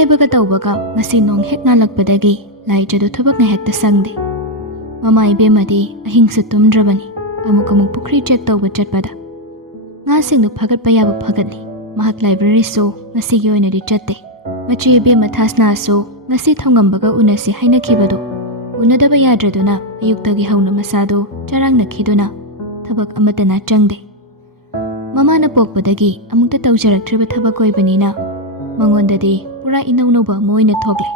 ꯍꯥꯏꯕꯒ ꯇꯧꯕꯒ ꯉꯁꯤ ꯅꯣꯡ ꯍꯦꯛ ꯉꯥꯜꯂꯛꯄꯗꯒꯤ ꯂꯥꯏꯖꯗꯨ ꯊꯕꯛ ꯉꯥꯏꯍꯥꯛꯇ ꯁꯪꯗꯦ꯫ ꯃꯃꯥ ꯏꯕꯦꯝꯃꯗꯤ ꯑꯍꯤꯡꯁꯨ ꯇꯨꯝꯗ꯭ꯔꯕꯅꯤ꯫ ꯑꯃꯨꯛ ꯄꯨꯈ꯭ꯔꯤ ꯆꯦꯛ ꯇꯧꯕ ꯆꯠꯄꯗ ꯉꯥꯁꯤꯡꯗꯨ ꯐꯒꯠꯄ ꯌꯥꯕ ꯐꯒꯠꯂꯤ꯫ ꯃꯍꯥꯛ ꯂꯥꯏꯕ꯭ꯔꯦꯔꯤꯁꯨ ꯉꯁꯤꯒꯤ ꯑꯣꯏꯅꯗꯤ ꯆꯠꯇꯦ꯫ ꯃꯆꯦ ꯏꯕꯦꯝꯃ ꯊꯥꯁꯅꯥꯁꯨ ꯉꯁꯤ ꯊꯧꯉꯝꯕꯒ ꯎꯅꯁꯤ ꯍꯥꯏꯅꯈꯤꯕꯗꯨ ꯎꯅꯗꯕ ꯌꯥꯗ꯭ꯔꯗꯨꯅ ꯑꯌꯨꯛꯇꯒꯤ ꯍꯧꯅ ꯃꯁꯥꯗꯨ ꯆꯔꯥꯡꯅꯈꯤꯗꯨꯅ ꯊꯕꯛ ꯑꯃꯠꯇꯅ ꯆꯪꯗꯦ꯫ ꯃꯃꯥꯅ ꯄꯣꯛꯄꯗꯒꯤ ꯑꯃꯨꯛꯇ ꯇꯧꯖꯔꯛꯇ꯭ꯔꯤꯕ ꯊꯕꯛ ꯑꯣꯏꯕꯅꯤꯅ ꯃꯉꯣꯟꯗꯗꯤ ꯄꯨꯔꯥ ꯏꯅꯧ ꯅꯧꯕ ꯑꯃ ꯑꯣꯏꯅ ꯊꯣꯛꯂꯦ꯫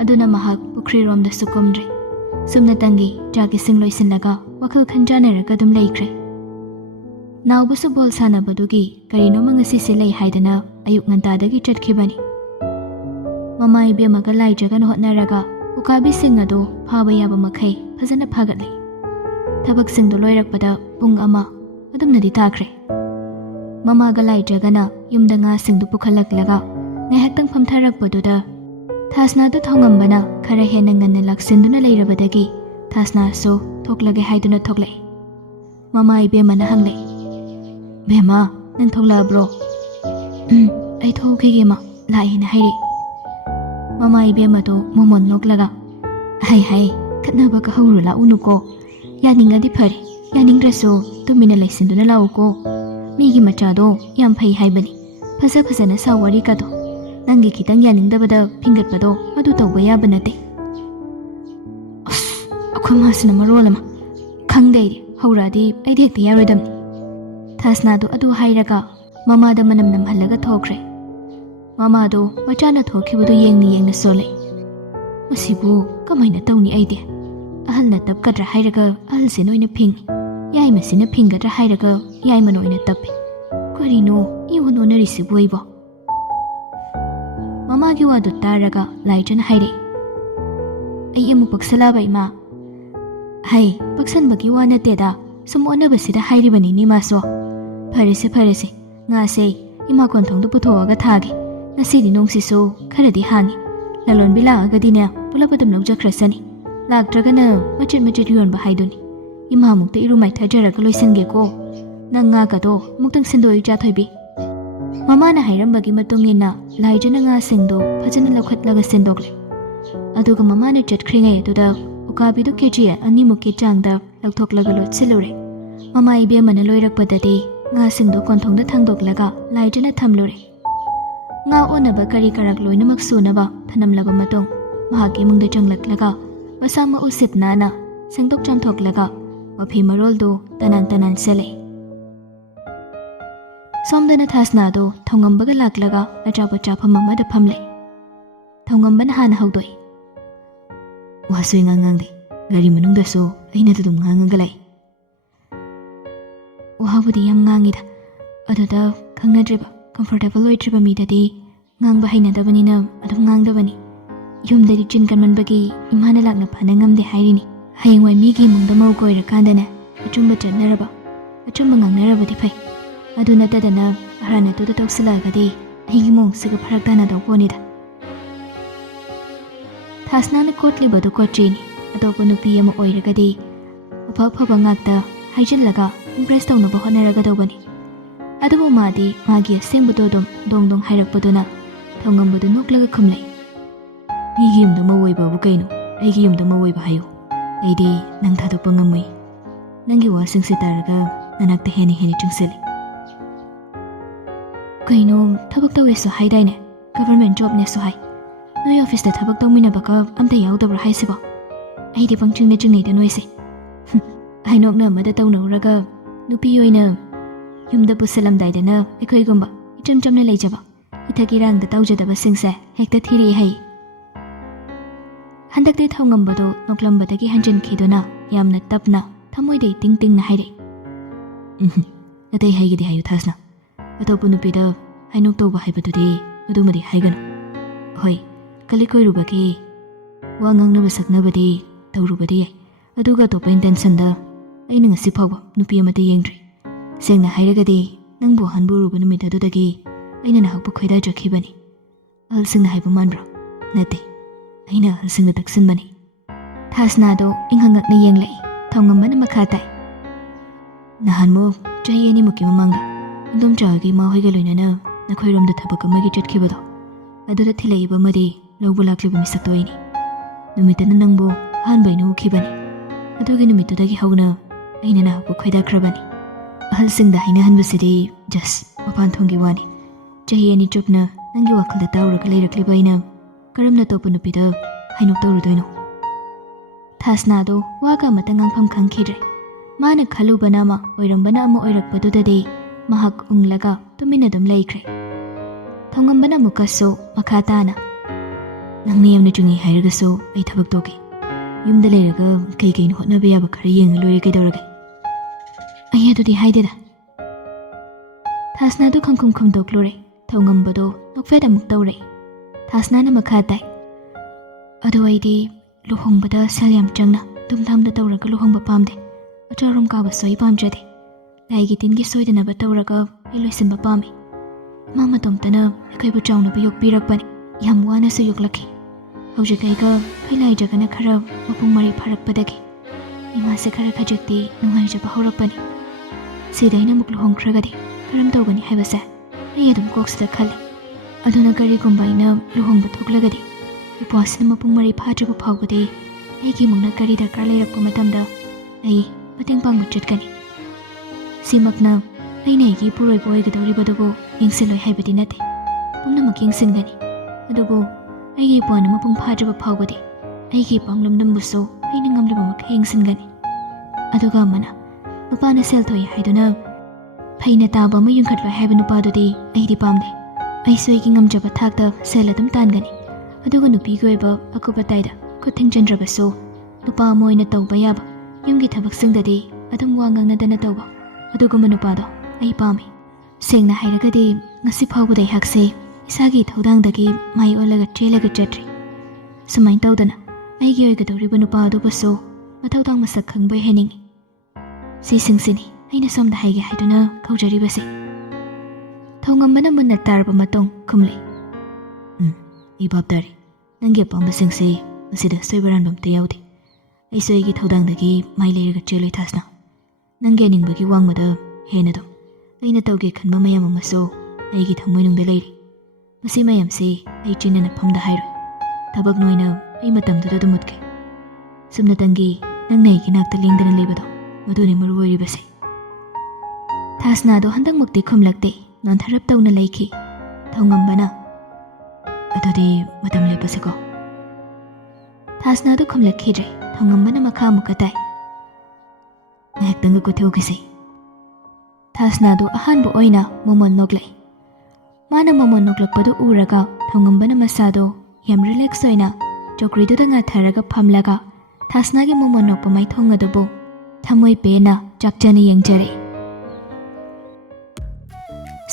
ꯑꯗꯨꯅ ꯃꯍꯥꯛ ꯄꯨꯈ꯭ꯔꯤꯔꯣꯝꯗꯁꯨ ꯀꯨꯝꯗ꯭ꯔꯦ꯫ ꯁꯨꯝꯅꯇꯪꯒꯤ ꯆꯥꯛ ꯏꯁꯤꯡ ꯂꯣꯏꯁꯤꯜꯂꯒ ꯋꯥꯈꯜ ꯈꯟꯖꯥꯟꯅꯔꯒ ꯑꯗꯨꯝ ꯂꯩꯈ꯭ꯔꯦ꯫ ꯅꯥꯎꯕꯁꯨ ꯕꯣꯜ ꯁꯥꯟꯅꯕꯗꯨꯒꯤ ꯀꯔꯤꯅꯣꯃ ꯉꯁꯤꯁꯦ ꯂꯩ ꯍꯥꯏꯗꯅ ꯑꯌꯨꯛ ꯉꯟꯇꯥꯗꯒꯤ ꯆꯠꯈꯤꯕꯅꯤ꯫ ꯃꯃꯥ ꯏꯕꯦꯝꯃꯒ ꯂꯥꯏꯖꯒꯅ ꯍꯣꯠꯅꯔꯒ ꯎꯀꯥꯕꯤꯁꯤꯡ ꯑꯗꯨ ꯐꯥꯕ ꯌꯥꯕ ꯃꯈꯩ ꯐꯖꯅ ꯐꯥꯒꯠꯂꯤ꯫ ꯊꯕꯛꯁꯤꯡꯗꯨ ꯂꯣꯏꯔꯛꯄꯗ ꯄꯨꯡ 1 ꯑꯗꯨꯝꯅꯗꯤ ꯇꯥꯈ꯭ꯔꯦ꯫ ꯃꯃꯥꯒ ꯂꯥꯏꯖꯒꯅ ꯌꯨꯝꯗ ꯉꯥꯁꯤꯡꯗꯨ ꯄꯨꯈꯠꯂꯛꯂꯒ ꯉꯥꯏꯍꯥꯛꯇꯪ ꯐꯝꯊꯔꯛꯄꯗꯨꯗ ꯊꯥꯁꯅꯥꯗꯨ ꯊꯧꯉꯝꯕꯅ ꯈꯔ ꯍꯦꯟꯅ ꯉꯟꯅ ꯂꯥꯛꯁꯤꯟꯗꯨꯅ ꯂꯩꯔꯕꯗꯒꯤ ꯊꯥꯁꯅꯥꯁꯨ ꯊꯣꯛꯂꯒꯦ ꯍꯥꯏꯗꯨꯅ ꯊꯣꯛꯂꯛꯏ꯫ ꯃꯃꯥ ꯏꯕꯦꯝꯃꯅ ꯍꯪꯂꯛꯏ, "ꯕꯦꯝꯃ, ꯅꯪ ꯊꯣꯛꯂꯛꯑꯕ꯭ꯔꯣ?" "ꯑꯩ ꯊꯣꯛꯈꯤꯒꯦ ꯃꯥ, ꯂꯥꯛꯑꯦꯅ ꯍꯥꯏꯔꯛꯏ." ꯃꯃꯥ ꯏꯕꯦꯝꯃꯗꯨ ꯃꯣꯃꯣꯟ ꯅꯣꯛꯂꯒ, ꯍꯩ ꯈꯠꯅꯕꯒ ꯍꯧꯔꯨ ꯂꯥꯛꯎꯅꯨꯀꯣ꯫ ꯌꯥꯅꯤꯡꯉꯗꯤ ꯐꯔꯦ, ꯌꯥꯅꯤꯡꯗ꯭ꯔꯁꯨ ꯇꯨꯃꯤꯟꯅ ꯂꯩꯁꯤꯟꯗꯨꯅ ꯂꯥꯛꯎꯀꯣ꯫ ꯃꯤꯒꯤ ꯃꯆꯥꯗꯣ ꯌꯥꯝ ꯐꯩ ꯍꯥꯏꯕꯅꯤ꯫ ꯐꯖꯅ ꯁꯥ ꯋꯥꯔꯤꯒꯗꯣ ꯅꯪꯒꯤ ꯈꯤꯇꯪ ꯌꯥꯅꯤꯡꯗꯕꯗ ꯐꯤꯡꯒꯠꯄꯗꯣ ꯑꯗꯨ ꯇꯧꯕ ꯌꯥꯕ ꯅꯠꯇꯦ꯫ ꯑꯩꯈꯣꯏ ꯃꯥꯁꯤꯅ ꯃꯔꯣꯜ ꯑꯃ ꯈꯪꯗꯦ ꯑꯩꯗꯤ ꯍꯧꯔꯛꯑꯗꯤ ꯑꯩꯗꯤ ꯍꯦꯛꯇ ꯌꯥꯔꯣꯏꯗꯕꯅꯤ꯫ ꯊꯥꯁꯅꯥꯗꯣ ꯑꯗꯨ ꯍꯥꯏꯔꯒ ꯃꯃꯥꯗ ꯃꯅꯝ ꯅꯝꯍꯜꯂꯒ ꯊꯣꯛꯈ꯭ꯔꯦ꯫ ꯃꯃꯥꯗꯣ ꯃꯆꯥꯅ ꯊꯣꯛꯈꯤꯕꯗꯨ ꯌꯦꯡꯅ ꯁꯣꯜꯂꯛꯏ꯫ ꯃꯁꯤꯕꯨ ꯀꯃꯥꯏꯅ ꯇꯧꯅꯤ ꯑꯩꯗꯤ? ꯑꯍꯜꯅ ꯇꯞꯀꯗ꯭ꯔꯥ ꯍꯥꯏꯔꯒ ꯑꯍꯜꯁꯤꯅ ꯑꯣꯏꯅ ꯐꯤꯡꯉꯤ, ꯌꯥꯏꯃꯁꯤꯅ ꯐꯤꯡꯒꯗ꯭ꯔꯥ ꯍꯥꯏꯔꯒ ꯌꯥꯏꯃꯅ ꯑꯣꯏꯅ ꯇꯞꯄꯤ꯫ ꯀꯔꯤꯅꯣ ꯏꯑꯣꯟ ꯑꯣꯟꯅꯔꯤꯁꯤꯕꯨ ꯑꯩꯕꯣ? ꯃꯃꯥꯒꯤ ꯋꯥꯗꯨ ꯇꯥꯔꯒ ꯂꯥꯏꯖꯅ ꯍꯥꯏꯔꯛꯏ, "ꯑꯩ ꯑꯃꯨꯛ ꯄꯛꯁꯜꯂꯕ ꯏꯃꯥ?" "ꯄꯛꯁꯟꯕꯒꯤ ꯋꯥ ꯅꯠꯇꯦꯗ, ꯁꯨꯝ ꯑꯣꯟꯅꯕꯁꯤꯗ ꯍꯥꯏꯔꯤꯕꯅꯤꯅꯦ ꯃꯥꯁꯨ꯫ ꯐꯔꯦꯁꯦ ꯉꯥꯁꯦ ꯏꯃꯥ ꯀꯣꯟꯊꯣꯡꯗ ꯄꯨꯊꯣꯛꯑꯒ ꯊꯥꯒꯦ꯫ ꯉꯁꯤꯗꯤ ꯅꯣꯡꯁꯤꯁꯨ ꯈꯔꯗꯤ ꯍꯥꯡꯉꯤ꯫ ꯂꯂꯣꯟꯕꯤ ꯂꯥꯛꯑꯒꯗꯤꯅꯦ ꯄꯨꯂꯞ ꯑꯗꯨꯝ ꯂꯧꯖꯈ꯭ꯔꯁꯅꯤ, ꯂꯥꯛꯇ꯭ꯔꯒꯅ ꯃꯆꯤꯠ ꯌꯣꯟꯕ ꯍꯥꯏꯗꯨꯅꯤ꯫ ꯏꯃꯥꯃꯨꯛꯇ ꯏꯔꯨ ꯃꯥꯏꯊꯖꯔꯒ ꯂꯣꯏꯁꯤꯟꯒꯦꯀꯣ꯫ ꯅꯪ ꯉꯥꯒꯗꯣ ꯑꯃꯨꯛꯇꯪ ꯁꯤꯟꯗꯣꯛꯏ ꯏꯆꯥ ꯊꯣꯏꯕꯤ." ꯃꯃꯥꯅ ꯍꯥꯏꯔꯝꯕꯒꯤ ꯃꯇꯨꯡ ꯏꯟꯅ ꯂꯥꯏꯖꯅ ꯉꯥꯁꯤꯡꯗꯣ ꯐꯖꯅ ꯂꯧꯈꯠꯂꯒ ꯁꯤꯟꯗꯣꯛꯂꯦ꯫ ꯑꯗꯨꯒ ꯃꯃꯥꯅ ꯆꯠꯈ꯭ꯔꯤꯉꯩ ꯑꯗꯨꯗ ꯎꯀꯥꯕꯤꯗꯨ KG 2ꯃꯨꯛꯀꯤ ꯆꯥꯡꯗ ꯂꯧꯊꯣꯛꯂꯒ ꯂꯣꯠꯁꯤꯜꯂꯨꯔꯦ꯫ ꯃꯃꯥ ꯏꯕꯦꯝꯃꯅ ꯂꯣꯏꯔꯛꯄꯗꯗꯤ ꯉꯥꯁꯤꯡꯗꯣ ꯀꯣꯟꯊꯣꯡꯗ ꯊꯥꯡꯗꯣꯛꯂꯒ ꯂꯥꯏꯖꯅ ꯊꯝꯂꯨꯔꯦ꯫ ꯉꯥ ꯑꯣꯟꯅꯕ ꯀꯔꯤ ꯀꯔꯥꯛ ꯂꯣꯏꯅꯃꯛ ꯁꯨꯅꯕ ꯊꯅꯝꯂꯕ ꯃꯇꯨꯡ ꯃꯍꯥꯛ ꯏꯃꯨꯡꯗ ꯆꯪꯂꯛꯂꯒ ꯃꯁꯥ ꯃꯎ ꯁꯤꯠ ꯅꯥꯟꯅ ꯁꯦꯡꯗꯣꯛ ꯆꯥꯝꯊꯣꯛꯂꯒ ꯃꯐꯤ ꯃꯔꯣꯜꯗꯨ ꯇꯅꯥꯟ ꯁꯦꯠꯂꯛꯏ꯫ ꯁꯣꯝꯗꯅ ꯊꯥꯁꯅꯥꯗꯣ ꯊꯧꯉꯝꯕꯒ ꯂꯥꯛꯂꯒ ꯑꯆꯥꯄꯣꯠ ꯆꯥꯐꯝ ꯑꯃꯗ ꯐꯝꯂꯛꯏ꯫ ꯊꯧꯉꯝꯕꯅ ꯍꯥꯟꯅ ꯍꯧꯗꯣꯛꯏ, "ꯋꯥꯁꯨ ꯏꯉꯥꯡ ꯉꯥꯡꯗꯦ, ꯒꯥꯔꯤ ꯃꯅꯨꯡꯗꯁꯨ ꯑꯩꯅꯗ ꯑꯗꯨꯝ ꯉꯥꯡꯉꯒ ꯂꯥꯛꯏ." "ꯋꯥꯕꯨꯗꯤ ꯌꯥꯝ ꯉꯥꯡꯉꯤꯗ, ꯑꯗꯨꯗ ꯈꯪꯅꯗ꯭ꯔꯤꯕ ꯀꯝꯐꯣꯔꯇꯦꯕꯜ ꯑꯣꯏꯗ꯭ꯔꯤꯕ ꯃꯤꯗꯗꯤ ꯉꯥꯡꯕ ꯍꯩꯅꯗꯕꯅꯤꯅ ꯑꯗꯨꯝ ꯉꯥꯡꯗꯕꯅꯤ꯫ ꯌꯨꯝꯗꯗꯤ ꯆꯤꯟ ꯀꯟꯃꯟꯕꯒꯤ ꯏꯃꯥꯅ ꯂꯥꯛꯅ ꯐꯅ ꯉꯝꯗꯦ ꯍꯥꯏꯔꯤꯅꯤ꯫ ꯍꯌꯦꯡꯋꯥꯏ ꯃꯤꯒꯤ ꯏꯃꯨꯡꯗ ꯃꯧ ꯀꯣꯏꯔꯀꯥꯟꯗꯅꯦ ꯑꯆꯨꯝꯕ ꯆꯠꯅꯔꯕ, ꯑꯆꯨꯝꯕ ꯉꯥꯡꯅꯔꯕꯗꯤ ꯐꯩ꯫ ꯑꯗꯨ ꯅꯠꯇꯗꯅ ꯑꯔꯥꯟ ꯑꯗꯨꯗ ꯇꯧꯁꯤꯜꯂꯛꯑꯒꯗꯤ ꯑꯩꯒꯤ ꯃꯑꯣꯡꯁꯤꯒ ꯐꯔꯛ ꯇꯥꯅꯗꯧ ꯄꯣꯠꯅꯤꯗ." ꯊꯥꯁꯅꯥꯅ ꯀꯣꯠꯂꯤꯕꯗꯨ ꯀꯣꯠꯆꯤꯅꯤ꯫ ꯑꯇꯣꯞꯄ ꯅꯨꯄꯤ ꯑꯃ ꯑꯣꯏꯔꯒꯗꯤ ꯑꯐꯕ ꯉꯥꯛꯇ ꯍꯥꯏꯖꯤꯜꯂꯒ ꯏꯝꯄ꯭ꯔꯦꯁ ꯇꯧꯅꯕ ꯍꯣꯠꯅꯔꯒꯗꯧꯕꯅꯤ꯫ ꯑꯗꯨꯕꯨ ꯃꯥꯗꯤ ꯃꯥꯒꯤ ꯑꯁꯦꯡꯕꯗꯣ ꯑꯗꯨꯝ ꯗꯣꯡ ꯍꯥꯏꯔꯛꯄꯗꯨꯅ ꯊꯧꯉꯝꯕꯗꯨ ꯅꯣꯛꯂꯒ ꯈꯨꯝꯂꯛꯏ, "ꯃꯤꯒꯤ ꯌꯨꯝꯗ ꯃꯧ ꯑꯣꯏꯕꯕꯨ ꯀꯩꯅꯣ? ꯑꯩꯒꯤ ꯌꯨꯝꯗ ꯃꯧ ꯑꯣꯏꯕ ꯍꯥꯏꯌꯨ꯫ ꯑꯩꯗꯤ ꯅꯪ ꯊꯥꯗꯣꯛꯄ ꯉꯝꯃꯣꯏ." ꯅꯪꯒꯤ ꯋꯥꯁꯤꯡꯁꯦ ꯇꯥꯔꯒ ꯅꯅꯥꯛꯇ ꯍꯦꯟꯅ ꯆꯪꯁꯤꯜꯂꯤ꯫ "ꯀꯩꯅꯣ ꯊꯕꯛ ꯇꯧꯋꯦꯁꯨ ꯍꯥꯏꯗꯥꯏꯅꯦ? ꯒꯚꯔꯟꯃꯦꯟꯠ ꯖꯣꯕꯅꯦꯁꯨ ꯍꯥꯏ꯫ ꯅꯣꯏ ꯑꯣꯐꯤꯁꯇ ꯊꯕꯛ ꯇꯧꯃꯤꯟꯅꯕꯒ ꯑꯝꯇ ꯌꯥꯎꯗꯕ꯭ꯔꯥ ꯍꯥꯏꯁꯤꯕꯣ? ꯑꯩꯗꯤ ꯆꯤꯡꯅꯩꯗ ꯅꯣꯏꯁꯦ." ꯍꯥꯏꯅꯣꯛꯅ ꯑꯃꯗ ꯇꯧꯅꯧꯔꯒ ꯅꯨꯄꯤ ꯑꯣꯏꯅ ꯌꯨꯝꯗ ꯄꯨꯁꯜꯂꯝꯗꯥꯏꯗꯅ ꯑꯩꯈꯣꯏꯒꯨꯝꯕ ꯏꯆꯝ ꯆꯝꯅ ꯂꯩꯖꯕ, ꯏꯊꯛ ꯏꯔꯥꯡꯗ ꯇꯧꯖꯗꯕꯁꯤꯡꯁꯦ ꯍꯦꯛꯇ ꯊꯤꯔꯛꯏ ꯍꯩ꯫ ꯍꯟꯗꯛꯇꯤ ꯊꯧꯉꯝꯕꯗꯨ ꯅꯣꯛꯂꯝꯕꯗꯒꯤ ꯍꯟꯖꯤꯟꯈꯤꯗꯨꯅ ꯌꯥꯝꯅ ꯇꯞꯅ ꯊꯃꯣꯏꯗꯩ ꯇꯤꯡꯅ ꯍꯥꯏꯔꯛꯏ, "ꯑꯇꯩ ꯍꯥꯏꯒꯗꯤ ꯍꯥꯏꯌꯨ ꯊꯥꯁꯅꯥ. ꯑꯇꯣꯞꯄ ꯅꯨꯄꯤꯗ ꯍꯥꯏꯅꯣꯛ ꯇꯧꯕ ꯍꯥꯏꯕꯗꯨꯗꯤ ꯑꯗꯨꯃꯗꯤ ꯍꯥꯏꯒꯅꯨ. ꯍꯣꯏ, ꯀꯂꯤꯛ ꯑꯣꯏꯔꯨꯕꯒꯤ ꯋꯥ ꯉꯥꯡꯅꯕ ꯁꯛꯅꯕꯗꯤ ꯇꯧꯔꯨꯕꯗꯤ ꯌꯥꯏ, ꯑꯗꯨꯒ ꯑꯇꯣꯞꯄ ꯏꯟꯇꯦꯟꯁꯟꯗ ꯑꯩꯅ ꯉꯁꯤ ꯐꯥꯎꯕ ꯅꯨꯄꯤ ꯑꯃꯠꯇ ꯌꯦꯡꯗ꯭ꯔꯤ. ꯁꯦꯡꯅ ꯍꯥꯏꯔꯒꯗꯤ ꯅꯪꯕꯨ ꯑꯍꯥꯟꯕ ꯎꯔꯨꯕ ꯅꯨꯃꯤꯠ ꯑꯗꯨꯗꯒꯤ ꯑꯩꯅ ꯅꯍꯥꯛꯄꯨ ꯈꯣꯏꯗꯥꯖꯈꯤꯕꯅꯤ. ꯑꯍꯜꯁꯤꯡꯅ ꯍꯥꯏꯕ ꯃꯥꯟꯕ꯭ꯔꯣ? ꯅꯠꯇꯦ, ꯑꯩꯅ ꯑꯍꯜꯁꯤꯡꯗ ꯇꯛꯁꯤꯟꯕꯅꯤ." ꯊꯥꯁꯅꯥꯗꯣ ꯏꯪꯍꯪꯉꯛꯅ ꯌꯦꯡꯂꯛꯏ꯫ ꯊꯧꯉꯝꯕꯅ ꯃꯈꯥ ꯇꯥꯏ, "ꯅꯍꯥꯟꯃꯨꯛ ꯆꯍꯤ 2 ꯃꯨꯛꯀꯤ ꯃꯃꯥꯡꯗ ꯏꯟꯗꯣꯝꯆꯥ ꯍꯣꯏꯒꯤ ꯏꯃꯥ ꯍꯣꯏꯒ ꯂꯣꯏꯅꯅ ꯅꯈꯣꯏꯔꯣꯝꯗ ꯊꯕꯛ ꯑꯃꯒꯤ ꯆꯠꯈꯤꯕꯗꯣ, ꯑꯗꯨꯗ ꯊꯤꯜꯂꯛꯏꯕ ꯑꯃꯗꯤ ꯂꯧꯕ ꯂꯥꯛꯂꯤꯕ ꯃꯤꯁꯛꯇꯣ ꯑꯩꯅꯤ. ꯅꯨꯃꯤꯠꯇꯅ ꯅꯪꯕꯨ ꯑꯍꯥꯟꯕ ꯑꯣꯏꯅ ꯎꯈꯤꯕꯅꯤ. ꯑꯗꯨꯒꯤ ꯅꯨꯃꯤꯠꯇꯨꯗꯒꯤ ꯍꯧꯅ ꯑꯩꯅ ꯅꯍꯥꯛꯄꯨ ꯈꯣꯏꯗꯥꯈ꯭ꯔꯕꯅꯤ. ꯑꯍꯜꯁꯤꯡꯗ ꯍꯥꯏꯅꯍꯟꯕꯁꯤꯗꯤ ꯖꯁ ꯃꯄꯥꯟ ꯊꯣꯡꯒꯤ ꯋꯥꯅꯤ. ꯆꯍꯤ 2 ꯆꯨꯞꯅ ꯅꯪꯒꯤ ꯋꯥꯈꯜꯗ ꯇꯥꯎꯔꯒ ꯂꯩꯔꯛꯂꯤꯕ ꯑꯩꯅ ꯀꯔꯝꯅ ꯑꯇꯣꯞꯄ ꯅꯨꯄꯤꯗ ꯍꯥꯏꯅꯣꯛ ꯇꯧꯔꯨꯗꯣꯏꯅꯣ? ꯊꯥꯁꯅꯥꯗꯣ ꯋꯥꯒ ꯑꯃꯇ ꯉꯥꯡꯐꯝ ꯈꯪꯈꯤꯗ꯭ꯔꯦ. ꯃꯥꯅ ꯈꯜꯂꯨꯕꯅ ꯑꯃ ꯑꯣꯏꯔꯝꯕꯅ ꯑꯃ ꯑꯣꯏꯔꯛꯄꯗꯨꯗꯗꯤ ꯃꯍꯥꯛ ꯎꯪꯂꯒ ꯇꯨꯃꯤꯟꯅ ꯑꯗꯨꯝ ꯂꯩꯈ꯭ꯔꯦ. ꯊꯣꯡꯉꯝꯕꯅ ꯑꯃꯨꯛꯀꯁꯨ ꯃꯈꯥ ꯇꯥꯅ, ꯅꯪꯅ ꯌꯥꯝꯅ ꯆꯨꯡꯉꯤ ꯍꯥꯏꯔꯒꯁꯨ ꯑꯩ ꯊꯕꯛ ꯇꯧꯒꯦ. ꯌꯨꯝꯗ ꯂꯩꯔꯒ ꯀꯩꯀꯩꯅꯣ ꯍꯣꯠꯅꯕ ꯌꯥꯕ ꯈꯔ ꯌꯦꯡꯉ ꯂꯣꯏꯔꯦ, ꯀꯩꯗꯧꯔꯒꯦ? ꯑꯩ ꯑꯗꯨꯗꯤ ꯍꯥꯏꯗꯦꯗ. ꯊꯥꯁꯅꯥꯗꯣ ꯈꯪꯈꯨꯝ ꯈꯨꯝꯗꯣꯛꯂꯨꯔꯦ. ꯊꯣꯡꯉꯝꯕꯗꯣ ꯅꯣꯛꯐꯦꯠ ꯑꯃꯨꯛ ꯇꯧꯔꯦ. ꯊꯥꯁꯅꯥꯅ ꯃꯈꯥ ꯇꯥꯏ, ꯑꯗꯣ ꯑꯩꯗꯤ ꯂꯨꯍꯣꯡꯕꯗ ꯁꯦꯜ ꯌꯥꯝ ꯆꯪꯅ ꯙꯨꯝꯙꯥꯝꯗ ꯇꯧꯔꯒ ꯂꯨꯍꯣꯡꯕ ꯄꯥꯝꯗꯦ. ꯑꯆꯥꯔꯣꯝ ꯀꯥꯕꯁꯨ ꯑꯩ ꯄꯥꯝꯖꯗꯦ. ꯂꯥꯏꯒꯤ ꯇꯤꯟꯒꯤ ꯁꯣꯏꯗꯅꯕ ꯇꯧꯔꯒ ꯑꯩ ꯂꯣꯏꯁꯤꯟꯕ ꯄꯥꯝꯃꯤ. ꯏꯃꯥ ꯃꯇꯣꯝꯇꯅ ꯑꯩꯈꯣꯏꯕꯨ ꯆꯥꯎꯅꯕ ꯌꯣꯛꯄꯤꯔꯛꯄꯅꯤ. ꯌꯥꯝ ꯋꯥꯅꯁꯨ ꯌꯣꯛꯂꯛꯈꯤ. ꯍꯧꯖꯤꯛ ꯑꯩꯒ ꯑꯩꯈꯣꯏ ꯂꯥꯏꯖꯒꯅ ꯈꯔ ꯃꯄꯨꯡ ꯃꯔꯩ ꯐꯥꯔꯛꯄꯗꯒꯤ ꯏꯃꯥꯁꯦ ꯈꯔ ꯈꯖꯤꯛꯇꯤ ꯅꯨꯡꯉꯥꯏꯖꯕ ꯍꯧꯔꯛꯄꯅꯤ. ꯁꯤꯗ ꯑꯩꯅ ꯑꯃꯨꯛ ꯂꯨꯍꯣꯡꯈ꯭ꯔꯒꯗꯤ ꯀꯔꯝ ꯇꯧꯒꯅꯤ ꯍꯥꯏꯕꯁꯦ ꯑꯩ ꯑꯗꯨꯝ ꯀꯣꯛꯁꯤꯗ ꯈꯜꯂꯤ. ꯑꯗꯨꯅ ꯀꯔꯤꯒꯨꯝꯕ ꯑꯩꯅ ꯂꯨꯍꯣꯡꯕ ꯊꯣꯛꯂꯒꯗꯤ ꯅꯨꯄꯥꯁꯤꯅ ꯃꯄꯨꯡ ꯃꯔꯩ ꯐꯥꯗ꯭ꯔꯤꯕ ꯐꯥꯎꯕꯗꯤ ꯑꯩꯒꯤ ꯏꯃꯨꯡꯅ ꯀꯔꯤ ꯗꯔꯀꯥꯔ ꯂꯩꯔꯛꯄ ꯃꯇꯝꯗ ꯑꯩ ꯃꯇꯦꯡ ꯄꯥꯡꯕ ꯆꯠꯀꯅꯤ. ꯁꯤꯃꯛꯅ ꯑꯩꯅ ꯑꯩꯒꯤ ꯏꯄꯨꯔꯣꯏꯕ ꯑꯣꯏꯒꯗꯧꯔꯤꯕꯗꯨꯕꯨ ꯌꯦꯡꯁꯤꯜꯂꯣꯏ ꯍꯥꯏꯕꯗꯤ ꯅꯠꯇꯦ. ꯄꯨꯝꯅꯃꯛ ꯌꯦꯡꯁꯤꯟꯒꯅꯤ. ꯑꯗꯨꯕꯨ ꯑꯩꯒꯤ ꯏꯄ꯭ꯋꯥꯅ ꯃꯄꯨꯡ ꯐꯥꯗ꯭ꯔꯤꯕ ꯐꯥꯎꯕꯗꯤ ꯑꯩꯒꯤ ꯏꯄꯥꯝꯂꯝꯗꯝꯕꯨꯁꯨ ꯑꯩꯅ ꯉꯝꯂꯤꯕ ꯃꯈꯩ ꯌꯦꯡꯁꯤꯟꯒꯅꯤ. ꯑꯗꯨꯒ ꯑꯃꯅ, ꯅꯨꯄꯥꯅ ꯁꯦꯜ ꯊꯣꯛꯏ ꯍꯥꯏꯗꯨꯅ ꯐꯩꯅ ꯇꯥꯕ ꯑꯃ ꯌꯨꯡꯈꯠꯂꯣꯏ ꯍꯥꯏꯕ ꯅꯨꯄꯥꯗꯨꯗꯤ ꯑꯩꯗꯤ ꯄꯥꯝꯗꯦ. ꯑꯩꯁꯨ ꯑꯩꯒꯤ ꯉꯝꯖꯕ ꯊꯥꯛꯇ ꯁꯦꯜ ꯑꯗꯨꯝ ꯇꯥꯟꯒꯅꯤ. ꯑꯗꯨꯒ ꯅꯨꯄꯤꯒꯤ ꯑꯣꯏꯕ ꯑꯀꯨꯞ ꯑꯇꯥꯏꯗ ꯈꯨꯠ ꯊꯤꯡꯖꯤꯟꯗ꯭ꯔꯕꯁꯨ ꯅꯨꯄꯥ ꯑꯃ ꯑꯣꯏꯅ ꯇꯧꯕ ꯌꯥꯕ ꯌꯨꯝꯒꯤ ꯊꯕꯛꯁꯤꯡꯗꯗꯤ ꯑꯗꯨꯝ ꯋꯥ ꯉꯥꯡꯅꯗꯅ ꯇꯧꯕ ꯑꯗꯨꯒꯨꯝꯕ ꯅꯨꯄꯥꯗꯣ ꯑꯩ ꯄꯥꯝꯃꯤ. ꯁꯦꯡꯅ ꯍꯥꯏꯔꯒꯗꯤ ꯉꯁꯤ ꯐꯥꯎꯕꯗ ꯑꯩꯍꯥꯛꯁꯦ ꯏꯁꯥꯒꯤ ꯊꯧꯗꯥꯡꯗꯒꯤ ꯃꯥꯏ ꯑꯣꯜꯂꯒ ꯆꯦꯜꯂꯒ ꯆꯠꯇ꯭ꯔꯤ. ꯁꯨꯃꯥꯏꯅ ꯇꯧꯗꯅ ꯑꯩꯒꯤ ꯑꯣꯏꯒꯗꯧꯔꯤꯕ ꯅꯨꯄꯥ ꯑꯗꯨꯕꯨꯁꯨ ꯃꯊꯧꯗꯥꯡ ꯃꯁꯛ ꯈꯪꯕ ꯑꯣꯏꯍꯟꯅꯤꯡꯉꯤ. ꯁꯤꯁꯤꯡꯁꯤꯅꯤ ꯑꯩꯅ ꯁꯣꯝꯗ ꯍꯥꯏꯒꯦ ꯍꯥꯏꯗꯨꯅ ꯀꯧꯖꯔꯤꯕꯁꯦ. ꯊꯣꯡꯉꯝꯕꯅ ꯃꯨꯟꯅ ꯇꯥꯔꯕ ꯃꯇꯨꯡ ꯈꯨꯝꯂꯤ. ꯑꯩ ꯚꯥꯞ ꯇꯥꯔꯦ. ꯅꯪꯒꯤ ꯑꯄꯥꯝꯕꯁꯤꯡꯁꯦ ꯃꯁꯤꯗ ꯑꯁꯣꯏꯕ ꯑꯔꯥꯟꯕ ꯑꯝꯇ ꯌꯥꯎꯗꯦ. ꯑꯩꯁꯨ ꯑꯩꯒꯤ ꯊꯧꯗꯥꯡꯗꯒꯤ ꯃꯥꯏ ꯂꯩꯔꯒ ꯆꯦꯜꯂꯣꯏ ꯊꯥꯁꯅꯥ. ꯅꯪꯒꯤ ꯑꯅꯤꯡꯕꯒꯤ ꯋꯥꯡꯃꯗ ꯍꯦꯟꯅ ꯑꯗꯨꯝ ꯑꯩꯅ ꯇꯧꯒꯦ ꯈꯟꯕ ꯃꯌꯥꯝ ꯑꯃꯁꯨ ꯑꯩꯒꯤ ꯊꯃꯣꯏꯅꯨꯡꯗ ꯂꯩꯔꯤ. ꯃꯁꯤ ꯃꯌꯥꯝꯁꯤ ꯑꯩ ꯆꯤꯟꯅ ꯅꯐꯝꯗ ꯍꯥꯏꯔꯣꯏ. ꯊꯕꯛ ꯅꯣꯏꯅ ꯑꯩ ꯃꯇꯝꯗꯨꯗ ꯑꯗꯨꯝ ꯎꯠꯀꯦ. ꯁꯨꯝꯅꯇꯪꯒꯤ ꯅꯪꯅ ꯑꯩꯒꯤ ꯅꯥꯛꯇ ꯂꯦꯡꯗꯅ ꯂꯩꯕꯗꯣ ꯃꯗꯨꯅꯤ ꯃꯔꯨ ꯑꯣꯏꯔꯤꯕꯁꯦ. ꯊꯥꯁꯅꯥꯗꯣ ꯍꯟꯗꯛꯃꯛꯇꯤ ꯈꯨꯝꯂꯛꯇꯦ. ꯅꯣꯟꯊꯔꯞ ꯇꯧꯅ ꯂꯩꯈꯤ. ꯊꯣꯡꯉꯝꯕꯅ, ꯑꯗꯨꯗꯤ ꯃꯇꯝ ꯂꯦꯞꯄꯁꯤꯀꯣ? ꯊꯥꯁꯅꯥꯗꯣ ꯈꯨꯝꯂꯛꯈꯤꯗ꯭ꯔꯦ. ꯊꯣꯡꯉꯝꯕꯅ ꯃꯈꯥ ꯑꯃꯨꯛꯀ ꯇꯥꯏ, ꯉꯥꯏꯍꯥꯛꯇꯪꯒ ꯀꯣꯊꯣꯛꯈꯤꯁꯤ. ꯊꯥꯁꯅꯥꯗꯣ ꯑꯍꯥꯟꯕ ꯑꯣꯏꯅ ꯃꯣꯃꯣꯟ ꯅꯣꯛꯂꯛꯏ. ꯃꯥꯅ ꯃꯣꯃꯣꯟ ꯅꯣꯛꯂꯛꯄꯗꯨ ꯎꯔꯒ ꯊꯣꯡꯉꯝꯕꯅ ꯃꯁꯥꯗꯣ ꯌꯥꯝ ꯔꯤꯂꯦꯛꯁ ꯑꯣꯏꯅ ꯆꯧꯀ꯭ꯔꯤꯗꯨꯗ ꯉꯥꯊꯔꯒ ꯐꯝꯂꯒ ꯊꯥꯁꯅꯥꯒꯤ ꯃꯣꯃꯣꯟ ꯅꯣꯛꯄ ꯃꯥꯏꯊꯣꯡ ꯑꯗꯨꯕꯨ ꯊꯃꯣꯏ ꯄꯦꯟꯅ ꯆꯥꯛꯆꯅ ꯌꯦꯡꯖꯔꯦ.